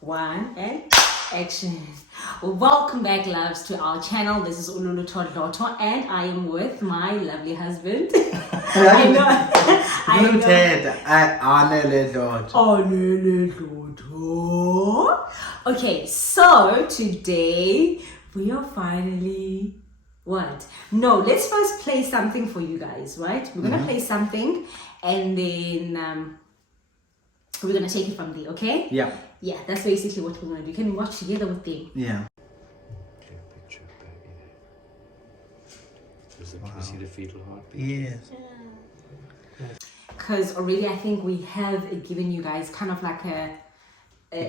One and action. Welcome back, loves, to our channel. This is Dloto, and I am with my lovely husband. I know. Okay, so today we are finally what? No, let's first play something for you guys, right? We're gonna play something, and then we're gonna take it from there, okay? Yeah, that's basically what we're gonna do. Can we watch together with them? Yeah. Picture baby there. Can you see the fetal heartbeat? Yes. Because already I think we have given you guys kind of like a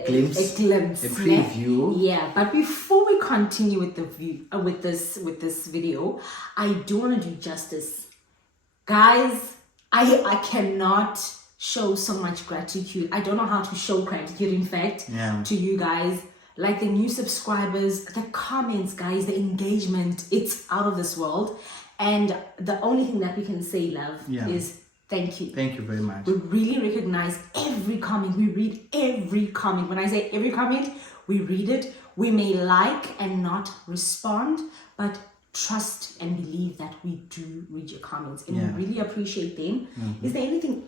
glimpse, a preview. Yeah, but before we continue with the view, with this video, I do want to do justice, guys. I cannot show so much gratitude. I don't know how to show gratitude, in fact, to you guys. Like the new subscribers, the comments, guys, the engagement, it's out of this world. And the only thing that we can say, love, is thank you. Thank you very much. We really recognize every comment. We read every comment. When I say every comment, we read it. We may like and not respond, but trust and believe that we do read your comments, and we really appreciate them. Is there anything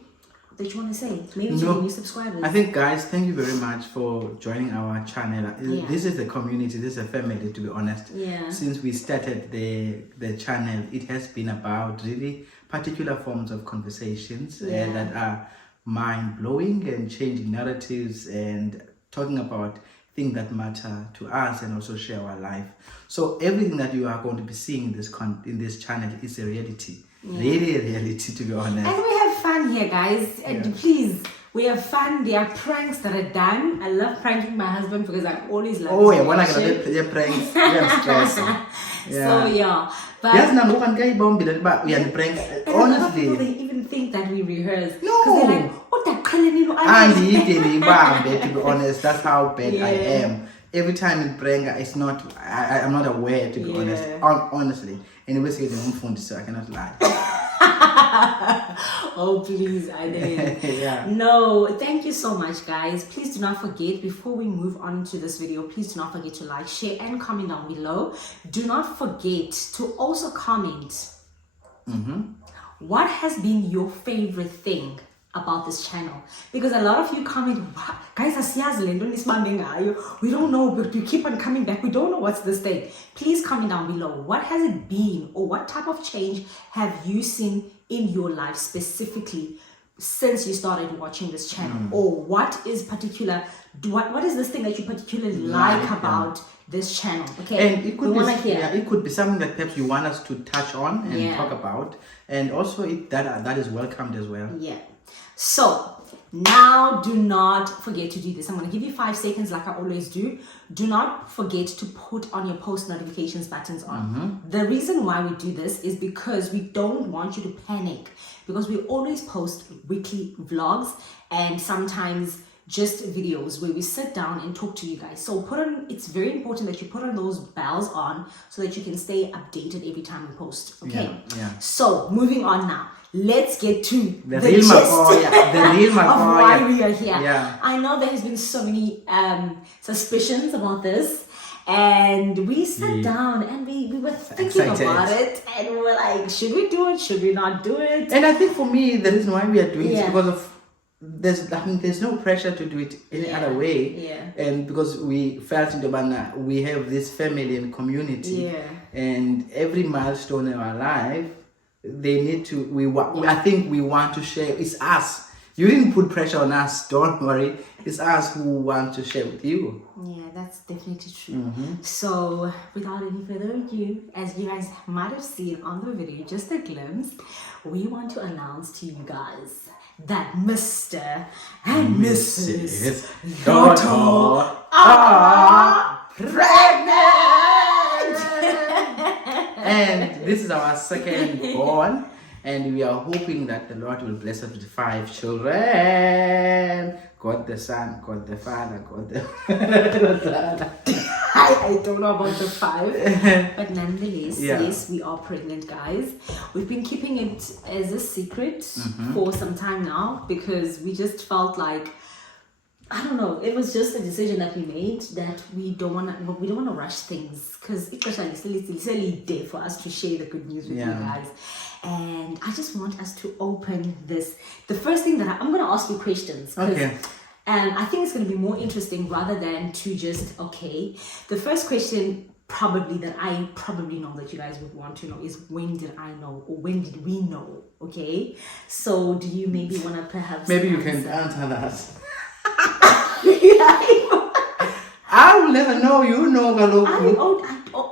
that you want to say? Maybe to the new subscribers. I think, guys, thank you very much for joining our channel. This is a community, this is a family, to be honest. Since we started the channel, it has been about really particular forms of conversations that are mind-blowing and changing narratives and talking about things that matter to us and also share our life. So everything that you are going to be seeing in this channel is a reality. Really a reality, to be honest. And we have fun here, guys. And please, We have fun. There are pranks that are done. I love pranking my husband because I always love. Oh yeah, when I get the pranks, yeah, stress. So yeah, but yes, now look and bomb, but we are the pranks. and a lot of Honestly, people, they even think that we rehearse. No. Because they're like, oh, that color, and to be honest, that's how bad I Yeah. am. Every time in prank, it's not. I'm not aware, to be honest. Yeah. Honestly, anyway, say the phone, so I cannot lie. Oh, please, I didn't. Yeah. No, thank you so much, guys. Please do not forget, before we move on to this video, please do not forget to like, share, and comment down below. Do not forget to also comment what has been your favorite thing about this channel, because a lot of you comment, guys, we don't know, but you keep on coming back, we don't know what's this thing. Please comment down below, what has it been, or what type of change have you seen in your life specifically since you started watching this channel, or what is particular, what is this thing that you particularly like about this channel? Okay, and it could be it could be something that perhaps you want us to touch on and talk about, and also that is welcomed as well. Yeah. So now do not forget to do this. I'm going to give you 5 seconds like I always do. Do not forget to put on your post notifications buttons on. The reason why we do this is because we don't want you to panic, because we always post weekly vlogs and sometimes just videos where we sit down and talk to you guys. So it's very important that you put on those bells on so that you can stay updated every time we post. Okay. Yeah. So moving on now. Let's get to The the real gist of why we are here. Yeah. I know there has been so many suspicions about this, and we sat down and we were thinking about it, and we were like, should we do it? Should we not do it? And I think for me, the reason why we are doing it is because of there's no pressure to do it any other way, and because we felt in the manner we have this family and community, and every milestone in our life, they need to I think we want to share. It's us. You didn't put pressure on us, don't worry. It's us who want to share with you. Yeah, that's definitely true. So without any further ado, as you guys might have seen on the video, just a glimpse, we want to announce to you guys that Mr. and Mrs. Dloto are pregnant! And this is our second born, and we are hoping that the Lord will bless us with 5 children. God the Son, God the Father, God the I don't know about the 5, but nonetheless, yes, we are pregnant, guys. We've been keeping it as a secret for some time now, because we just felt like, I don't know, it was just a decision that we made that we don't want to rush things, because it's really day for us to share the good news with you guys. And I just want us to open this. The first thing that I'm going to ask you questions. Okay. And I think it's going to be more interesting rather than to just, the first question probably that I probably know that you guys would want to know is, when did I know, or when did we know? Okay. So do you maybe want to perhaps maybe you can answer that. I will never know. You know,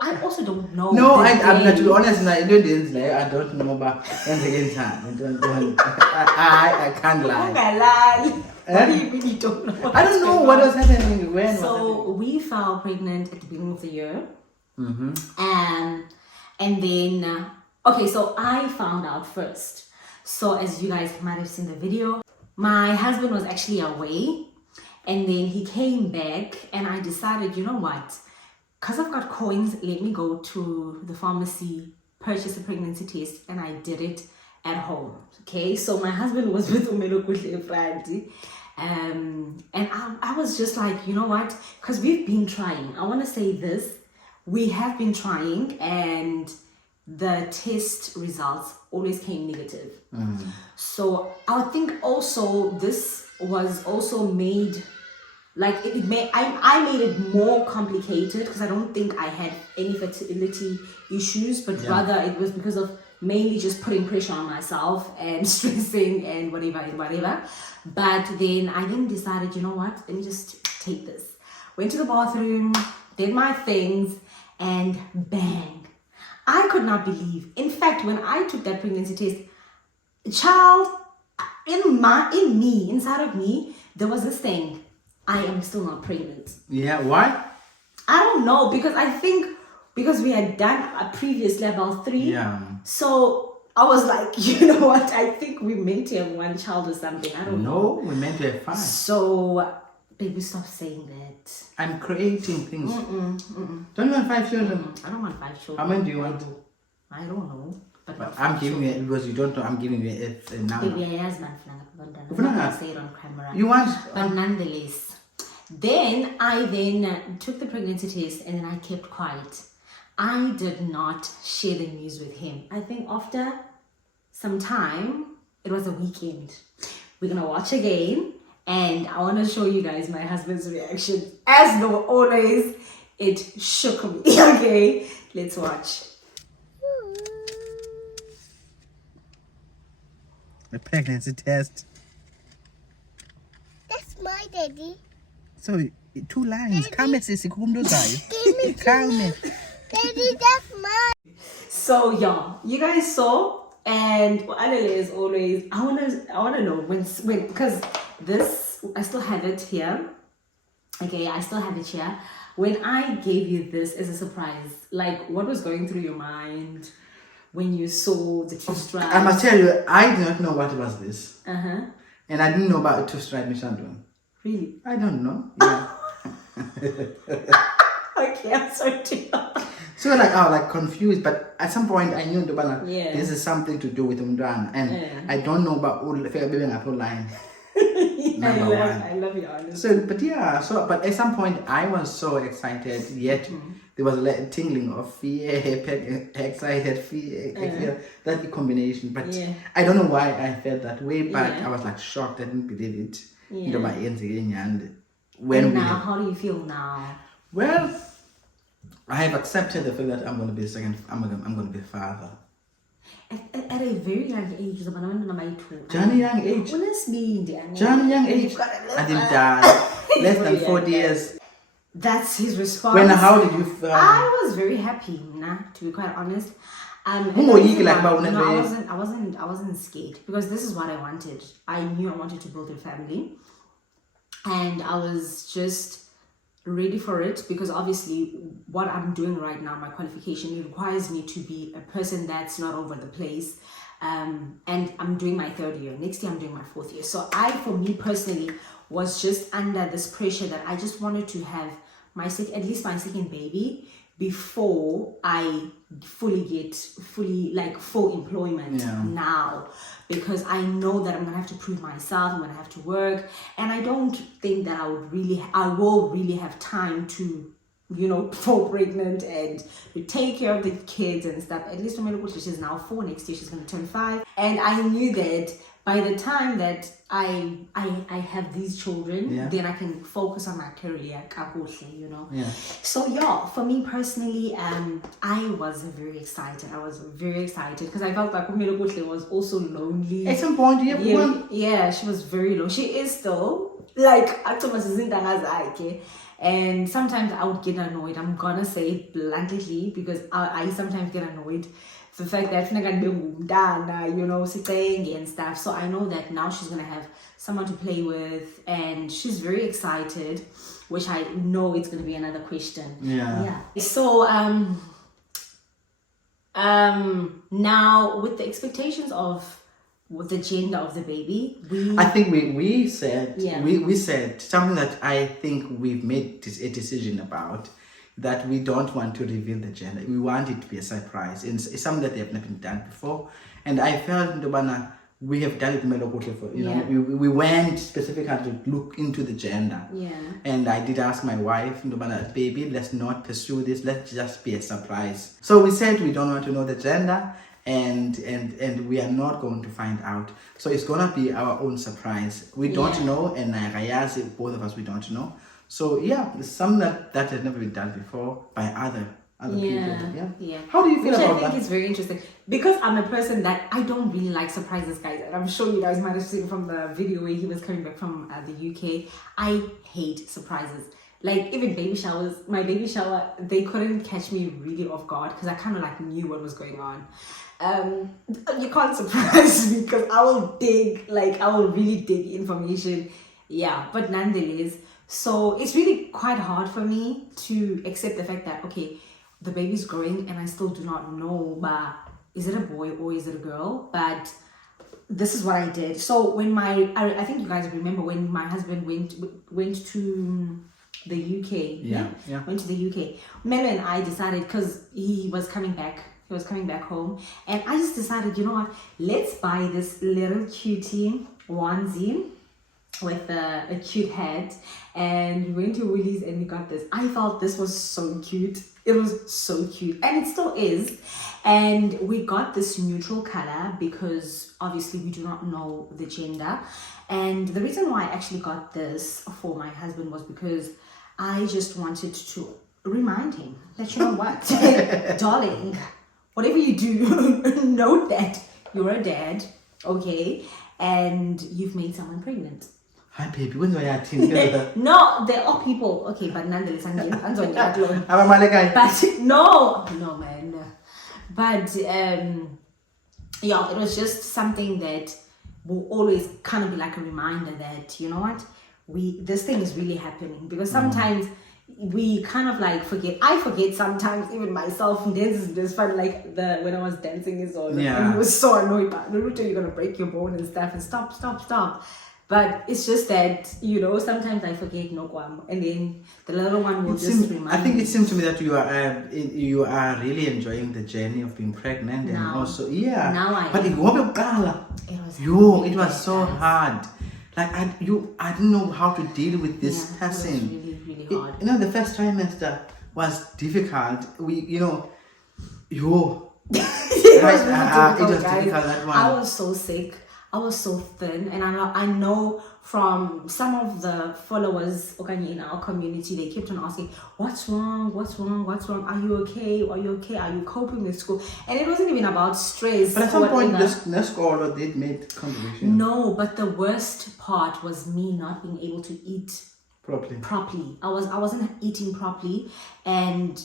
I also don't know. No, I'm not, to be honest. I don't know about again time. I can't lie. You really don't know. I don't know what was happening when. So we fell pregnant at the beginning of the year, and then so I found out first. So as you guys might have seen the video, my husband was actually away. And then he came back, and I decided, you know what? Because I've got coins, let me go to the pharmacy, purchase a pregnancy test, and I did it at home. Okay, so my husband was with Umelokule Friday. And I was just like, you know what? Because we've been trying. I want to say this. We have been trying, and the test results always came negative. So I think also this was also made... I made it more complicated, because I don't think I had any fertility issues, but rather it was because of mainly just putting pressure on myself and stressing and whatever. But then I then decided, you know what, let me just take this. Went to the bathroom, did my things, and bang. I could not believe. In fact, when I took that pregnancy test, child, inside of me, there was this thing. I am still not pregnant. Yeah, why? I don't know, because I think because we had done a previous level 3. Yeah. So I was like, you know what? I think we meant to have 1 child or something. I don't know. No, we meant to have 5. So, baby, stop saying that. I'm creating things. Don't you want 5 children? I don't want 5 children. How many do you want? I don't know. But I'm giving you, because you don't know, I'm giving you a number. Baby, I asked my friend. I'm not going to say it on camera. You want? But nonetheless. Then I took the pregnancy test and then I kept quiet. I did not share the news with him. I think after some time, it was a weekend. We're going to watch again. And I want to show you guys my husband's reaction. As though always, it shook me. Okay, let's watch. A pregnancy test. That's my daddy. So, 2 lines. Come, sissy, Give me Come. Daddy, that's mine. So yeah, you guys saw, and Anele is always. I wanna know when because this I still have it here. Okay, I still have it here. When I gave you this as a surprise, like what was going through your mind when you saw the 2 stripes? I must tell you, I did not know what was this. Uh-huh. And I didn't know about 2 stripe Mishandon. Really? I don't know. Yeah. Okay, I'm sorry to So I was confused, but at some point I knew Yeah. this is something to do with Umdran, and Yeah. I don't know about all the baby line. Number 1. I love you, honestly. So, but at some point I was so excited, yet there was a tingling of fear, excited, fear, that combination. But Yeah. I don't know why I felt that way, but Yeah. I was shocked, I didn't believe it. Yeah. When And we now, how do you feel now? well, I have accepted the fact that I'm going to be a second. I'm going to be a father. At a very young age, Johnny young age. Johnny Johnny young age. And him died. Less than 40 years. That's his response. How did you feel? I was very happy, to be quite honest. And Who were you no, like about when I wasn't scared, because this is what I wanted. I knew I wanted to build a family, and I was just ready for it, because obviously what I'm doing right now, my qualification, it requires me to be a person that's not over the place. And I'm doing my 3rd year. Next year I'm doing my 4th year. So for me personally, was just under this pressure that I just wanted to have at least my 2nd baby before I get full employment now, because I know that I'm gonna have to prove myself, I'm gonna have to work, and I don't think that I will really have time to fall pregnant and to take care of the kids and stuff. At least she's now 4, next year she's gonna turn 5, and I knew that by the time that I have these children, then I can focus on my career, Yeah. So yeah, for me personally, I was very excited. Because I felt like Umelo was also lonely. At some point, Yeah, she was very low. She is still and sometimes I would get annoyed. I'm gonna say it bluntly, because I sometimes get annoyed. The fact that sitting and stuff. So I know that now she's gonna have someone to play with, and she's very excited, which I know it's gonna be another question. Yeah. So now with the expectations of the gender of the baby, I think we said we said something that I think we've made a decision about, that we don't want to reveal the gender. We want it to be a surprise. It's something that they have never done before. And I felt we have done it for, we went specifically to look into the gender. Yeah. And I did ask my wife, baby, let's not pursue this. Let's just be a surprise. So we said we don't want to know the gender, and we are not going to find out. So it's gonna be our own surprise. We don't know, and both of us, we don't know. So it's something that has never been done before by other people. Yeah. How do you feel Which about I think that? is very interesting, because I'm a person that I don't really like surprises, guys. And I'm sure you guys might have seen from the video where he was coming back from the UK. I hate surprises. like even baby showers, my baby shower, they couldn't catch me really off guard because I kind of like knew what was going on. You can't surprise me because I will really dig information. Yeah, but nonetheless, so it's really quite hard for me to accept the fact that, okay, the baby's growing and I still do not know, but is it a boy or is it a girl? But this is what I did. So when I think you guys remember when my husband went to the UK. Yeah. Went to the UK. Melo and I decided, because he was coming back home, and I just decided, you know what, let's buy this little cutie onesie with a cute head, and we went to Woolies and we got this. I felt this was so cute. It was so cute, and it still is. And we got this neutral color because obviously we do not know the gender. And the reason why I actually got this for my husband was because I just wanted to remind him that, you know what, darling, whatever you do, note that you're a dad, okay, and you've made someone pregnant. Hi baby, when's my acting? No, there are people, okay, but nonetheless, but no, man. But yeah, it was just something that will always kind of be like a reminder that, you know what, this thing is really happening, because sometimes we kind of like forget. I forget sometimes, even myself. And this fun, like when I was dancing is all, and he was so annoyed. But Dloto, you're gonna break your bone and stuff, and stop. But it's just that, you know, sometimes I forget no guam, and then the little one will just remind me. I think it seems to me that you are really enjoying the journey of being pregnant, and also Now I but am. it was so hard. Like I didn't know how to deal with this person. It was really hard. You know, the first trimester was difficult. It was difficult, that one. I was so sick. I was so thin, and I know from some of the followers in our community, they kept on asking, what's wrong? Are you okay? Are you coping with school? And it wasn't even about stress. But at some point, the scholar did make contribution. No, but the worst part was me not being able to eat properly. I wasn't eating properly, and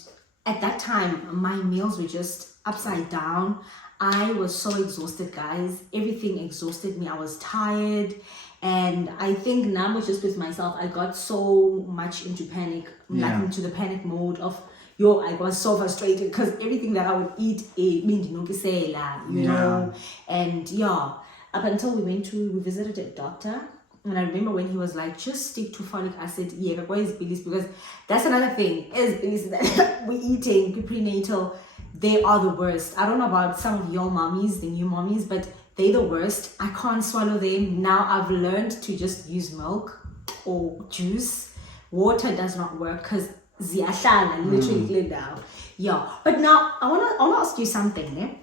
at that time, my meals were just upside down. I was so exhausted, guys. Everything exhausted me. I was tired. And I think now just with myself, I got so much into panic, like into the panic mode of, I was so frustrated because everything that I would eat, you know. And up until we visited a doctor. And I remember when he was like, just stick to folic acid, because that's another thing, is that we're eating prenatal. They are the worst. I don't know about some of your mommies, the new mommies, but they're the worst. I can't swallow them. Now I've learned to just use milk or juice. Water does not work because literally clear down. Yeah. But now I wanna ask you something, eh?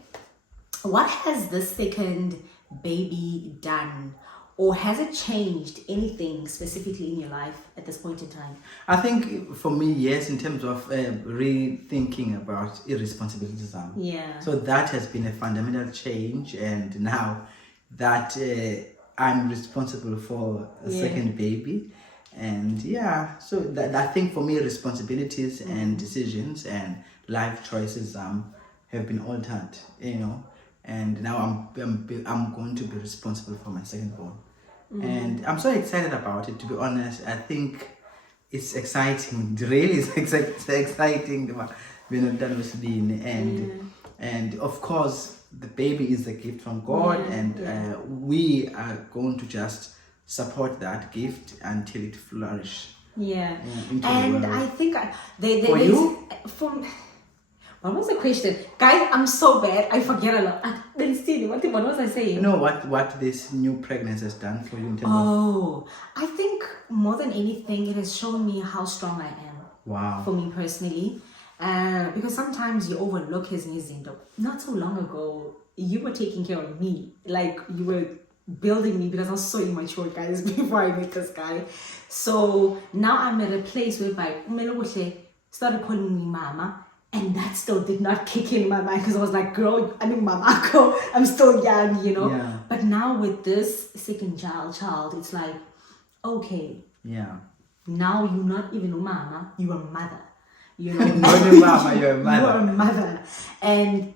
What has the second baby done? Or has it changed anything specifically in your life at this point in time? I think for me, yes, in terms of rethinking about irresponsibilities. So that has been a fundamental change, and now that I'm responsible for a second baby, and so that I think for me, responsibilities and decisions and life choices have been altered, you know, and now I'm going to be responsible for my second born. And I'm so excited about it, to be honest. I think it's exciting. It really is exciting. And of course, the baby is a gift from God, and we are going to just support that gift until it flourishes. And I think what was the question? Guys, I'm so bad. I forget a lot. What was I saying? You know what this new pregnancy has done for you in terms of... I think more than anything, it has shown me how strong I am. Wow. For me personally. Because sometimes you overlook his nizindo. Not so long ago, you were taking care of me. Like, you were building me, because I was so immature, guys, before I met this guy. So now I'm at a place whereby started calling me mama. And that still did not kick in my mind, because I was like, girl, mama, I'm still young, you know. Yeah. But now with this second child, it's like, okay. Yeah. now you're not even a mama, you're a mother. You know, Not a mama, you're a mother. You're a mother. And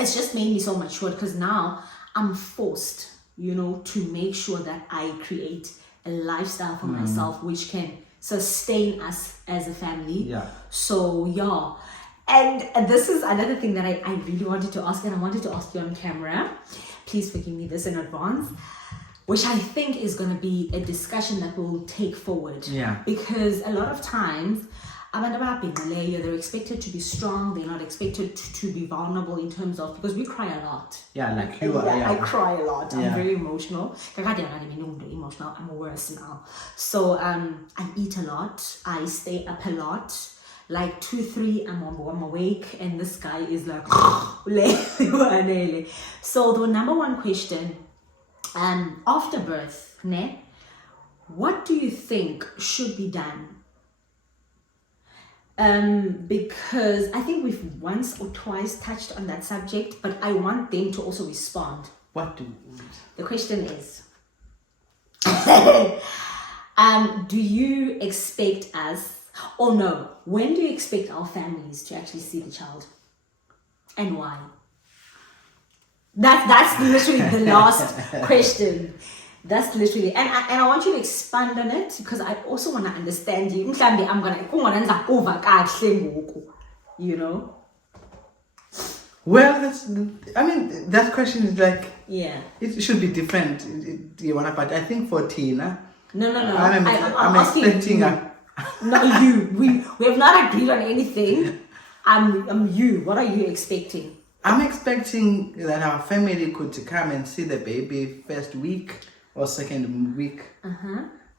it's just made me so mature because now I'm forced, you know, to make sure that I create a lifestyle for myself which can sustain us as a family. Yeah. So yeah. And this is another thing that I really wanted to ask, and I wanted to ask you on camera. Please forgive me this in advance. Which I think is going to be a discussion that we'll take forward. Yeah. Because a lot of times, they're expected to be strong. They're not expected to be vulnerable in terms of, because we cry a lot. Yeah, like you are. I cry a lot. I'm Yeah. very emotional. I'm worse now. So I eat a lot. I stay up a lot. Like 2, 3, I'm awake, and this guy is like, so the number one question, after birth, what do you think should be done? Because I think we've once or twice touched on that subject, but I want them to also respond. The question is, do you expect us, or no, when do you expect our families to actually see the child? And why? That's literally the last question. That's literally, and I want you to expand on it because I also want to understand you. I'm gonna over, you know. Well, that question is like, yeah, it should be different. But I think for Tina, no. I'm asking expecting you. Not you. We have not agreed on anything. I'm you. What are you expecting? I'm expecting that our family could come and see the baby first week or second week.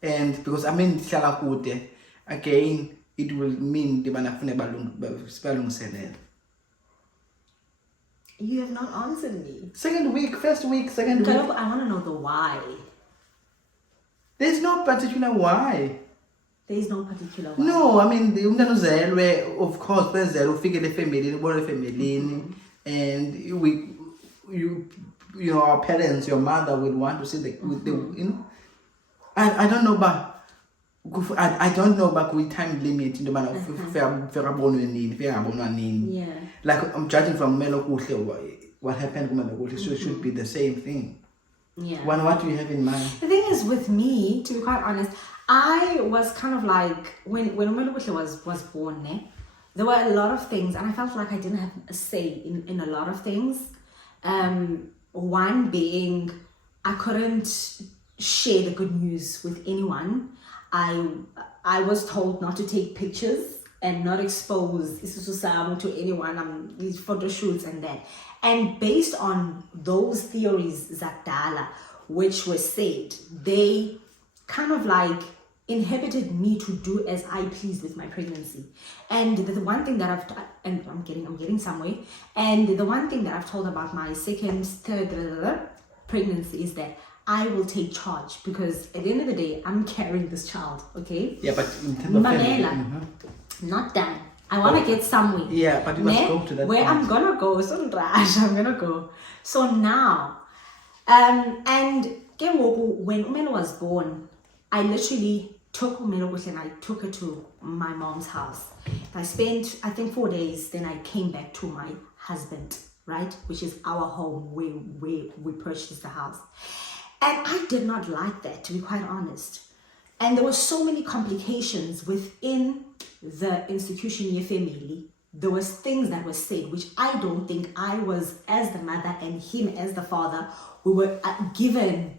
And because again, it will mean you have not answered me. Second week, first week, second week. I want to know the why. There's no particular why. There is no particular why. No, of course, there's the family, and you know, our parents, your mother will want to see the you know. I don't know, but I don't know, but with time limit, yeah. Like I'm judging from what happened, so it should be the same thing. Yeah. What do you have in mind? The thing is, with me, to be quite honest, I was kind of like, when Umelubuhle was born, there were a lot of things, and I felt like I didn't have a say in a lot of things. One being, I couldn't share the good news with anyone. I was told not to take pictures and not expose Isusu to anyone, these photo shoots and that. And based on those theories, Zakdala, which were said, they kind of like inhibited me to do as I pleased with my pregnancy. And the one thing that I'm getting somewhere. And the one thing that I've told about my second, third pregnancy is that I will take charge, because at the end of the day, I'm carrying this child, okay? Yeah, but in terms of family, not done. I want to get somewhere. Yeah, but you must go to that where point. I'm gonna go. So I'm gonna go. So now, and when Umelo was born, I literally took Umelo and I took her to my mom's house. I spent, I think, 4 days. Then I came back to my husband, right, which is our home where we purchased the house. And I did not like that, to be quite honest. And there were so many complications within the institution your family. There was things that were said, which I don't think I was, as the mother and him as the father, we were given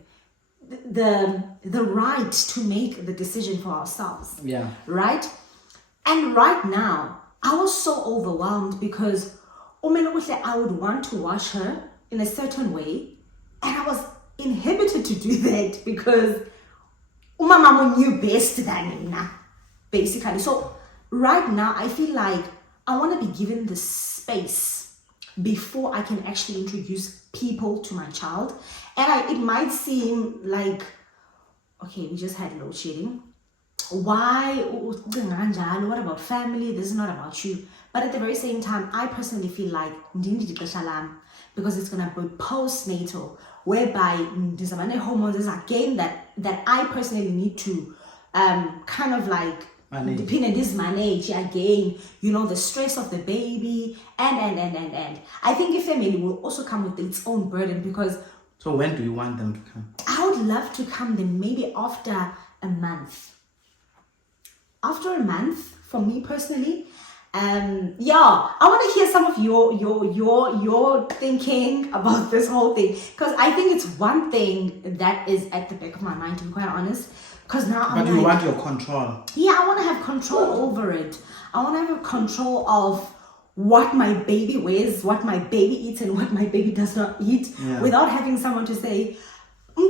the right to make the decision for ourselves. Yeah. Right? And right now, I was so overwhelmed because I would want to wash her in a certain way, and I was inhibited to do that because Umama knew best than me, basically. So right now, I feel like I want to be given the space before I can actually introduce people to my child. And it might seem like, okay, we just had load shedding. Why? What about family? This is not about you. But at the very same time, I personally feel like because it's going to be postnatal, whereby hormones is a game that I personally need to kind of like Manage. dependent is manage again, you know, the stress of the baby and I think a family will also come with its own burden, because So when do you want them to come? I would love to come then maybe after a month. After a month, for me personally. Yeah, I want to hear some of your thinking about this whole thing, because I think it's one thing that is at the back of my mind, to be quite honest. Because now I'm But like, you want your control. yeah, I want to have control over it. I want to have control of what my baby wears, what my baby eats, and what my baby does not eat, without having someone to say, you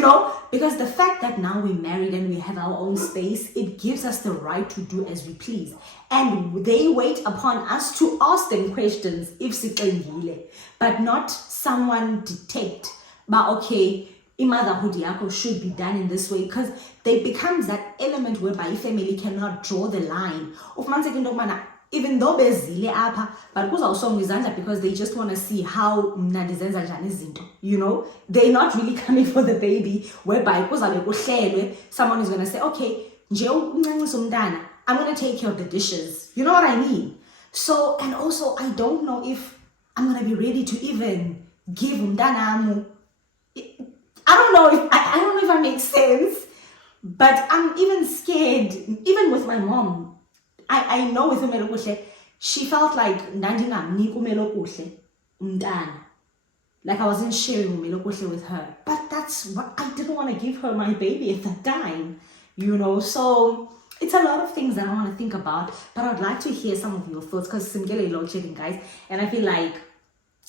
know, because the fact that now we're married and we have our own space, it gives us the right to do as we please. And they wait upon us to ask them questions if sicengile, but not someone dictate, but okay, motherhood yako should be done in this way, because there becomes that element whereby a family cannot draw the line of even though bezile apha, but because they just want to see how you know, they're not really coming for the baby, whereby someone is going to say, okay, I'm going to take care of the dishes, you know what I mean? So, and also I don't know if I'm going to be ready to even give umntanamu. I don't know if I make sense, but I'm even scared. Even with my mom, I know with umelo kuhle, she felt like ndandingamnika umelo kuhle umntana, like I wasn't sharing umelo kuhle with her. But that's what I didn't want to give her, my baby, at that time, you know. So it's a lot of things that I want to think about, but I'd like to hear some of your thoughts, because simgele load shedding, guys, and I feel like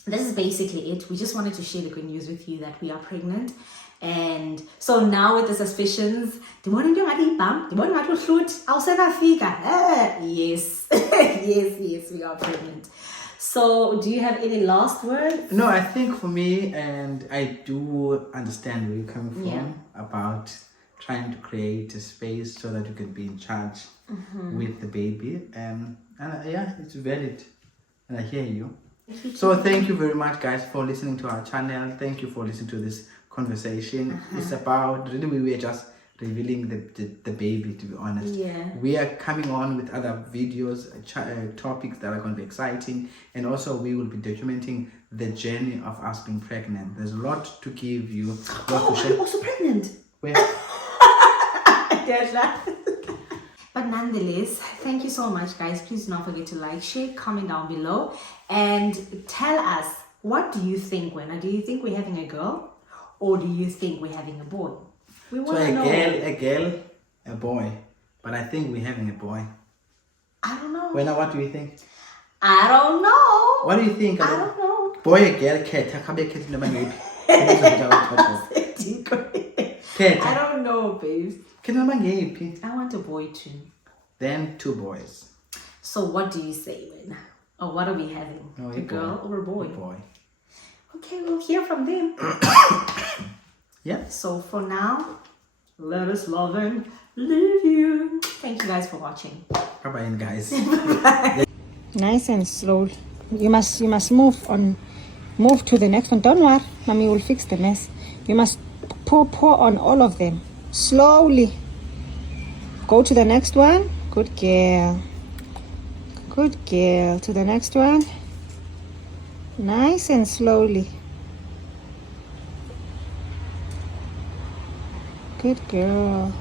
this is basically it. We just wanted to share the good news with you that we are pregnant. And so now with the suspicions, yes, yes, we are pregnant. So do you have any last words? No, I think for me, and I do understand where you're coming from, about trying to create a space so that you can be in charge with the baby. And yeah, it's valid. And I hear you. So thank you very much, guys, for listening to our channel. Thank you for listening to this conversation. It's about, really, we were just revealing the baby, to be honest. We are coming on with other videos, topics that are going to be exciting, and also we will be documenting the journey of us being pregnant. There's a lot to give you. I'm also pregnant. Where? But nonetheless, thank you so much, guys. Please do not forget to like, share, comment down below, and tell us, what do you think, Wena? Do you think we're having a girl, or do you think we're having a boy? We want to know. A girl, a boy. But I think we're having a boy. I don't know. Wena, what do you think? I don't know. What do you think? I don't know. Boy, a girl, I don't know, babes. I want a boy too. Then 2 boys. So what do you say, Wena? Or what are we having? No, a girl or a boy? A boy. Okay, we'll hear from them. Yeah. So for now, let us love and leave you. Thank you guys for watching. Bye-bye, guys. Nice and slow. You must move to the next one. Don't worry, mommy will fix the mess. You must pour on all of them slowly. Go to the next one. Good girl. Good girl. To the next one. Nice and slowly. Good girl.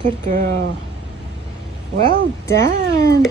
Good girl. Well done.